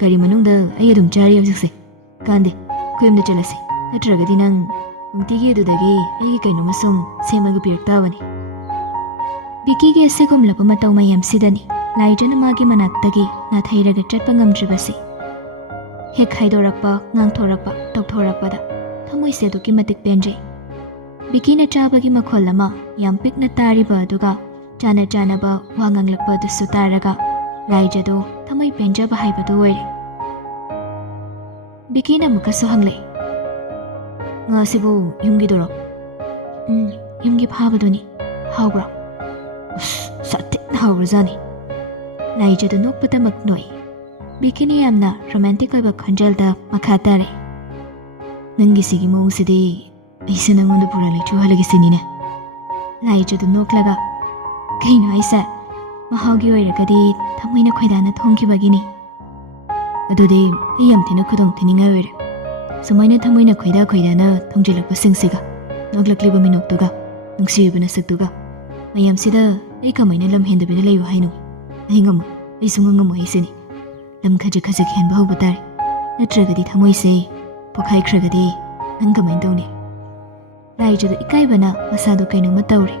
ꯒꯥꯔꯤ ꯃꯅꯨꯡꯗ ꯑꯩ ꯑꯗꯨꯝ ꯆꯥꯔꯤ ꯍꯧꯖꯤꯛꯁꯦ ꯀꯥꯟꯗꯦ ꯑꯩꯈꯣꯏ ꯌꯨꯝꯗ ꯆꯠꯂꯁꯤ ꯅꯠꯇ꯭ꯔꯒꯗꯤ ꯅꯪ ꯅꯨꯡꯇꯤꯒꯤ ꯑꯗꯨꯗꯒꯤ ꯑꯩꯒꯤ ꯀꯩꯅꯣꯝꯃ ꯁꯨꯝ ꯁꯦꯝꯃꯒ ꯄꯤꯔꯛ ꯇꯥꯕꯅꯤ ꯕꯤꯀꯤꯒꯤ ꯑꯁꯤꯒꯨꯝꯂꯕ ꯃꯇꯧ ꯃꯌꯥꯝꯁꯤꯗꯅꯤ ꯂꯥꯏꯖꯅ ꯃꯥꯒꯤ ꯃꯅꯥꯛꯇꯒꯤ ꯅꯥꯊꯩꯔꯒ ꯆꯠꯄ ꯉꯝꯗ꯭ꯔꯤꯕꯁꯤ ꯍꯦꯛ ꯍꯥꯏꯗꯣꯔꯛꯄ ꯉꯥꯡꯊꯣꯔꯛꯄ ꯇꯧꯊꯣꯔꯛꯄꯗ ꯊꯃꯣꯏꯁꯦ ꯑꯗꯨꯛꯀꯤ ꯃꯇꯤꯛ ꯄꯦꯟꯖꯩ ꯕꯤꯀꯤꯅ ꯆꯥꯕꯒꯤ ꯃꯈꯣꯜ ꯑꯃ ꯌꯥꯝ ꯄꯤꯛꯅ ꯇꯥꯔꯤꯕ ꯑꯗꯨꯒ ꯆꯥꯅꯕ ꯋꯥ ꯉꯥꯡꯂꯛꯄ ꯑꯗꯨꯁꯨ ꯇꯥꯔꯒ ꯂꯥꯏꯖꯗꯣ ꯊꯃꯣꯏ ꯄꯦꯟꯖꯕ ꯍꯥꯏꯕꯗꯨ ꯑꯣꯏꯔꯦ ꯕꯤꯀꯤꯅ ꯑꯃꯨꯛꯀꯁꯨ ꯍꯪꯂꯛꯏ ꯉꯥꯁꯤꯕꯨ ꯌꯨꯝꯒꯤꯗꯨꯔꯣ ꯌꯨꯝꯒꯤ ꯐꯥꯕꯗꯨꯅꯤ ꯍꯥꯎꯕ꯭ꯔꯣ ꯁꯥꯊꯤꯅ ꯍꯥꯎꯔꯖꯥꯠꯅꯤ ꯂꯥꯏꯖꯗꯣ ꯅꯣꯛꯄꯗꯃꯛ ꯅꯣꯛꯏ ꯕꯤꯀꯤꯅ ꯌꯥꯝꯅ ꯔꯣꯃꯥꯟꯇꯤꯛ ꯑꯣꯏꯕ ꯈꯣꯟꯖꯦꯜꯗ ꯃꯈꯥ ꯇꯥꯔꯦ ꯅꯪꯒꯤꯁꯤꯒꯤ ꯃꯑꯣꯡꯁꯤꯗꯤ ꯑꯩꯁꯦ ꯅꯪꯉꯣꯟꯗ ꯄꯨꯔꯥ ꯂꯩꯆꯨꯍꯜꯂꯒꯦ ꯁꯤꯅꯤꯅꯦ ꯂꯥꯏꯖꯗꯣ ꯅꯣꯛꯂꯒ ꯀꯩꯅꯣ ꯍꯥꯏꯁꯦ ꯃꯍꯥꯎꯒꯤ ꯑꯣꯏꯔꯒꯗꯤ ꯊꯃꯣꯏꯅ ꯈꯣꯏꯗꯥꯅ ꯊꯣꯡꯈꯤꯕꯒꯤꯅꯤ ꯑꯗꯨꯗꯤ ꯑꯩ ꯌꯥꯝ ꯊꯤꯅ ꯈꯨꯗꯣꯡ ꯊꯤꯅꯤꯡꯉꯥꯏ ꯑꯣꯏꯔꯦ ꯁꯨꯃꯥꯏꯅ ꯊꯃꯣꯏꯅ ꯈꯣꯏꯗꯥꯅ ꯊꯣꯡꯖꯤꯜꯂꯛꯄꯁꯤꯡꯁꯤꯒ ꯅꯣꯛꯂꯛꯂꯤꯕ ꯃꯤꯅꯣꯛꯇꯨꯒ ꯅꯨꯡꯁꯤꯔꯤꯕ ꯅꯁꯛꯇꯨꯒ ꯃꯌꯥꯝꯁꯤꯗ ꯑꯩ ꯀꯃꯥꯏꯅ ꯂꯝ ꯍꯦꯟꯗꯕꯤꯗ ꯂꯩꯌꯨ ꯍꯥꯏꯅꯣ ꯑꯩ ꯉꯝꯃꯣꯏ ꯑꯩ ꯁꯨꯡꯉꯝ ꯉꯝꯃꯣꯏ ꯍꯥꯏꯁꯤꯅꯤ ꯂꯝ ꯈꯖꯤꯛ ꯍꯦꯟꯕ ꯍꯧꯕ ꯇꯥꯔꯦ ꯅꯠꯇ꯭ꯔꯒꯗꯤ ꯊꯃꯣꯏꯁꯦ ꯄꯣꯈꯥꯏꯈ꯭ꯔꯒꯗꯤ ꯅꯪ ꯀꯃꯥꯏꯅ ꯇꯧꯅꯤ ꯂꯥꯏꯖꯗꯣ ꯏꯀꯥꯏꯕꯅ ꯃꯁꯥꯗꯣ ꯀꯩꯅꯣꯝꯃ ꯇꯧꯔꯦ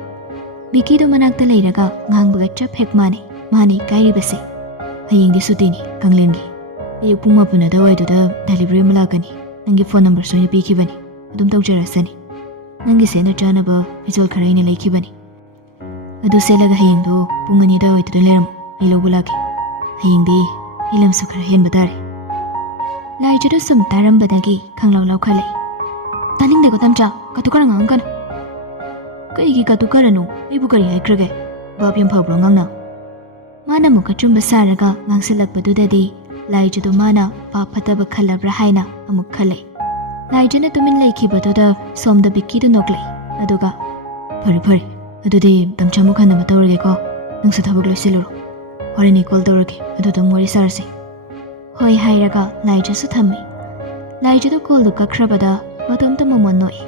ꯕꯤꯀꯤꯗꯣ ꯃꯅꯥꯛꯇ ꯂꯩꯔꯒ ꯉꯥꯡꯕꯒ ꯆꯞ ꯍꯦꯛ ꯃꯥꯟꯅꯩ ꯃꯥꯅ ꯏꯀꯥꯏꯔꯤꯕꯁꯦ ꯍꯌꯦꯡꯗꯤ ꯁꯨꯇꯤꯅꯤ ꯀꯥꯡꯂꯦꯟꯒꯤ ꯑꯌꯨꯛ ꯄꯨꯡ 9 ꯑꯗꯨꯋꯥꯏꯗꯨꯗ ꯗꯦꯂꯤꯚꯔꯤ ꯑꯃ ꯂꯥꯛꯀꯅꯤ ꯅꯪꯒꯤ ꯐꯣꯟ ꯅꯝꯕꯔꯁꯨ ꯑꯩꯅ ꯄꯤꯈꯤꯕꯅꯤ ꯑꯗꯨꯝ ꯇꯧꯖꯔꯁꯅꯤ ꯅꯪꯒꯤ ꯁꯦꯠꯅ ꯆꯥꯅꯕ ꯐꯤꯖꯣꯜ ꯈꯔ ꯑꯩꯅ ꯂꯩꯈꯤꯕꯅꯤ ꯑꯗꯨ ꯁꯦꯠꯂꯒ ꯍꯌꯦꯡꯗꯣ ꯄꯨꯡ 2 ꯑꯗꯨꯋꯥꯏꯗꯨꯗ ꯂꯩꯔꯝꯃꯨ ꯑꯩ ꯂꯧꯕ ꯂꯥꯛꯀꯦ ꯍꯌꯦꯡꯗꯤ ꯑꯩ ꯂꯝꯁꯨ ꯈꯔ ꯍꯦꯟꯕ ꯇꯥꯔꯦ ꯂꯥꯏꯖꯗꯣ ꯁꯨꯝ ꯇꯥꯔꯝꯕꯗꯒꯤ ꯈꯪꯂꯥꯎ ꯂꯥꯎꯈꯠꯂꯛꯏ ꯇꯥꯅꯤꯡꯗꯦꯀꯣ ꯇꯝꯆꯥ ꯀꯇꯨ ꯀꯔꯟ ꯉꯥꯡꯉꯛꯀꯅꯨ ꯀꯩꯒꯤ ꯀꯇꯨ ꯀꯔꯟꯅꯣ ꯑꯩꯕꯨ ꯀꯔꯤ ꯍꯥꯏꯈ꯭ꯔꯒꯦ ꯕꯥꯞ ꯌꯥꯝ ꯐꯕ꯭ꯔꯣ ꯉꯥꯡꯅ ꯃꯥꯅ ꯑꯃꯨꯛꯀ ꯆꯨꯝꯕ ꯁꯥꯔꯒ ꯉꯥꯡꯁꯤꯜꯂꯛꯄꯗꯨꯗꯗꯤ ꯂꯥꯏꯖꯗꯣ ꯃꯥꯅ ꯄꯥꯞ ꯐꯠꯇꯕ ꯈꯜꯂꯕ꯭ꯔꯥ ꯍꯥꯏꯅ ꯑꯃꯨꯛ ꯈꯜꯂꯛꯏ ꯂꯥꯏꯖꯅ ꯇꯨꯃꯤꯟ ꯂꯩꯈꯤꯕꯗꯨꯗ ꯁꯣꯝꯗ ꯕꯤꯀꯤꯗꯨ ꯅꯣꯛꯂꯛꯏ ꯑꯗꯨꯒ ꯐꯔꯦ ꯑꯗꯨꯗꯤ ꯇꯝꯆꯥꯃꯨꯛ ꯍꯟꯅꯕ ꯇꯧꯔꯒꯦꯀꯣ ꯅꯪꯁꯨ ꯊꯕꯛ ꯂꯣꯏꯁꯤꯜꯂꯨꯔꯣ ꯍꯣꯔꯦꯟ ꯑꯩ ꯀꯣꯜ ꯇꯧꯔꯒꯦ ꯑꯗꯨꯗ ꯋꯥꯔꯤ ꯁꯥꯔꯁꯤ ꯍꯣꯏ ꯍꯥꯏꯔꯒ ꯂꯥꯏꯖꯁꯨ ꯊꯝꯃꯤ ꯂꯥꯏꯖꯗꯣ ꯀꯣꯜꯗꯨ ꯀꯛꯈ꯭ꯔꯕꯗ ꯃꯇꯣꯝꯇ ꯃꯃꯣꯟ ꯅꯣꯛꯏ